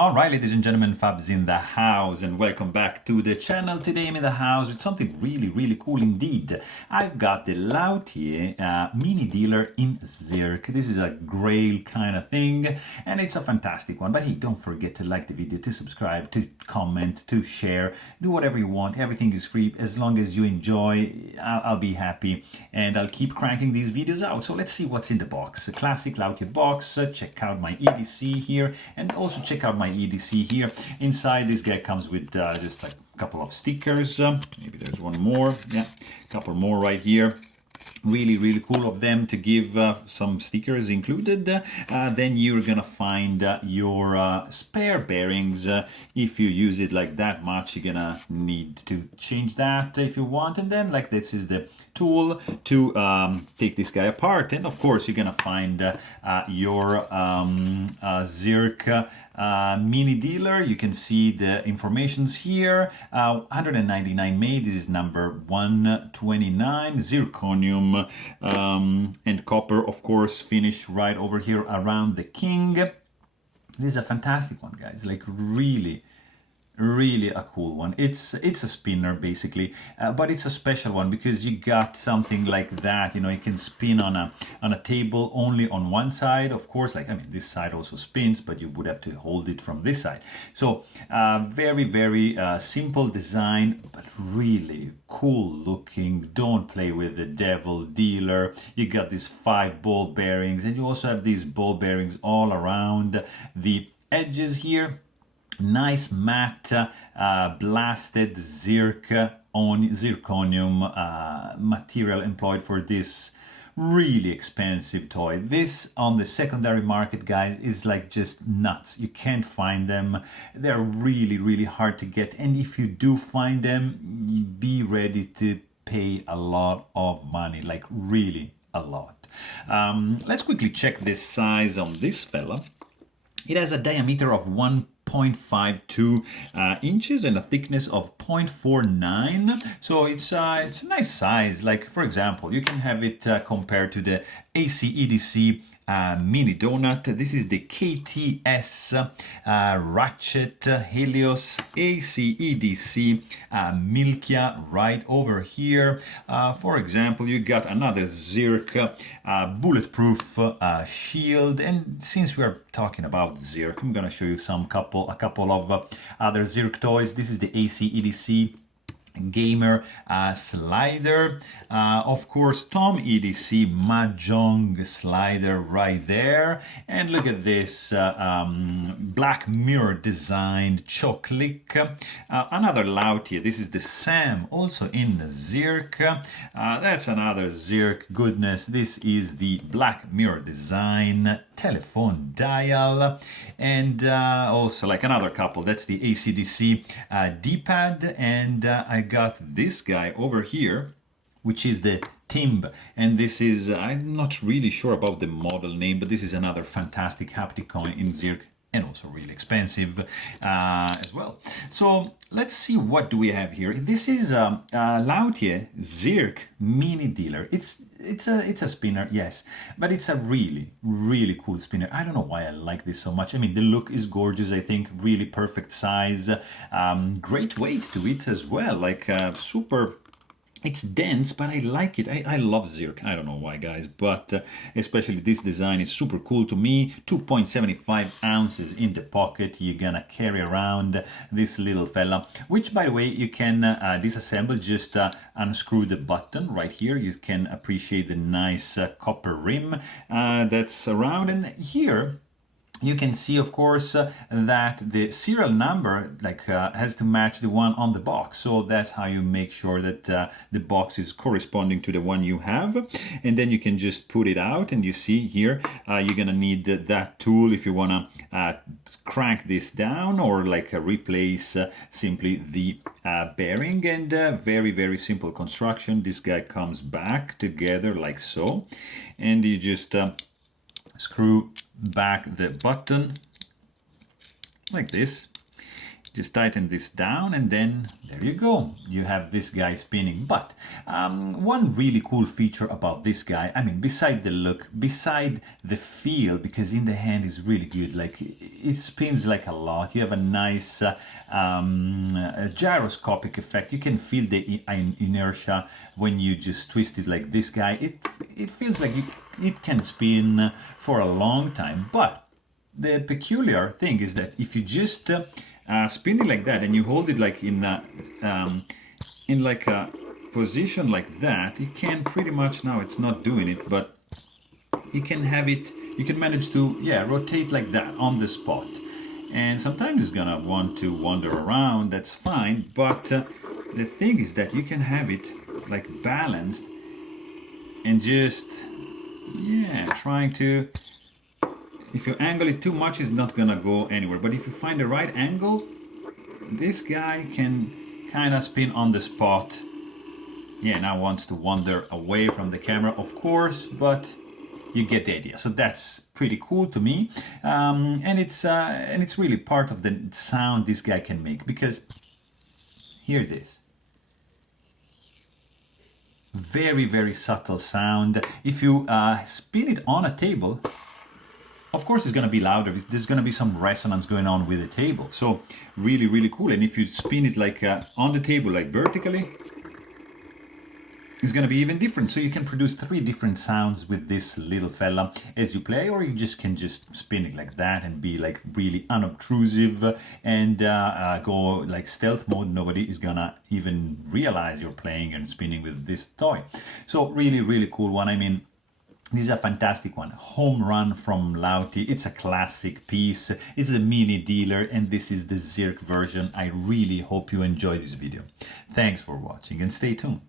All right, ladies and gentlemen, Fab's in the house, and welcome back to the channel. Today I'm in the house with something really cool indeed. I've got the Lautie mini dealer in Zirc. This is a grail kind of thing, and it's a fantastic one. But hey, don't forget to like the video, to subscribe, to comment, to share, do whatever you want. Everything is free. As long as you enjoy, I'll be happy, and I'll keep cranking these videos out. So let's see what's in the box. A classic Lautie box. Check out my EDC here, and also check out my EDC here. Inside, this guy comes with just like a couple of stickers. Maybe there's one more. Yeah, a couple more right here. Really cool of them to give some stickers included. Then you're gonna find your spare bearings. If you use it like that much, you're gonna need to change that if you want. And then like this is the tool to take this guy apart. And of course you're gonna find your Zirc mini dealer. You can see the informations here. 199 made. This is number 129. Zirconium and copper, of course, finish right over here around the king. This is a fantastic one, guys. Like really a cool one. It's a spinner basically, but it's a special one because you got something like that. You know, it can spin on a table only on one side. Of course, like I mean, this side also spins, but you would have to hold it from this side. So very simple design, but really cool looking. Don't play with the devil dealer. You got these 5 ball bearings, and you also have these ball bearings all around the edges here. Nice matte blasted zirconium material employed for this really expensive toy. This on the secondary market, guys, is like just nuts. You can't find them. They're really hard to get, and if you do find them, be ready to pay a lot of money, like really a lot. Let's quickly check the size on this fella. It has a diameter of 1.52 inches and a thickness of 0.49. So it's a nice size. Like, for example, you can have it compared to the ACEDC mini donut. This is the KTS Ratchet Helios ACEDC Milkia right over here. For example, you got another Zirc bulletproof shield. And since we're talking about Zirc, I'm gonna show you a couple of other Zirc toys. This is the ACEDC gamer slider, of course Tom EDC Mahjong slider right there, and look at this Black Mirror designed Choclick, another Lautie. This is the Sam, also in the Zirc. That's another Zirc goodness. This is the Black Mirror design telephone dial, and also like another couple. That's the ACDC D-pad, and I got this guy over here, which is the Timb, and this is, I'm not really sure about the model name, but this is another fantastic haptic coin in Zirc, and also really expensive as well. So let's see, what do we have here. This is Lautie Zirc mini dealer. It's a spinner, yes, but it's a really cool spinner. I don't know why I like this so much. I mean, the look is gorgeous. I think really perfect size, great weight to it as well. Like super. It's dense, but I like it. I love Zirc. I don't know why, guys, but especially this design is super cool to me. 2.75 ounces in the pocket. You're gonna carry around this little fella, which, by the way, you can disassemble. Just unscrew the button right here. You can appreciate the nice copper rim that's around. And here you can see, of course, that the serial number has to match the one on the box. So that's how you make sure that the box is corresponding to the one you have. And then you can just put it out, and you see here, you're gonna need that tool if you wanna crank this down, or like replace simply the bearing. And very simple construction. This guy comes back together like so, and you just screw back the button like this. Just tighten this down and then there you go. You have this guy spinning. But one really cool feature about this guy, I mean, beside the look, beside the feel, because in the hand is really good. Like it spins like a lot. You have a nice gyroscopic effect. You can feel the inertia when you just twist it like this guy. It feels like it can spin for a long time. But the peculiar thing is that if you just spin it like that and you hold it like in like a position like that, it can pretty much, now it's not doing it, but you can have it, you can manage to rotate like that on the spot. And sometimes it's gonna want to wander around, that's fine, but the thing is that you can have it like balanced and just trying to, if you angle it too much, it's not gonna go anywhere. But if you find the right angle, this guy can kind of spin on the spot. Yeah, now wants to wander away from the camera, of course, but you get the idea. So that's pretty cool to me, and it's really part of the sound this guy can make, because hear this. Very, very subtle sound. If you spin it on a table, of course it's going to be louder. There's going to be some resonance going on with the table. So really, really cool. And if you spin it like on the table, like vertically, it's going to be even different. So you can produce 3 different sounds with this little fella as you play, or you just can just spin it like that and be like really unobtrusive and go like stealth mode. Nobody is gonna even realize you're playing and spinning with this toy. So really, really cool one. I mean, this is a fantastic one. Home run from Lautie. It's a classic piece. It's a mini dealer, and this is the Zirc version. I really hope you enjoy this video. Thanks for watching and stay tuned.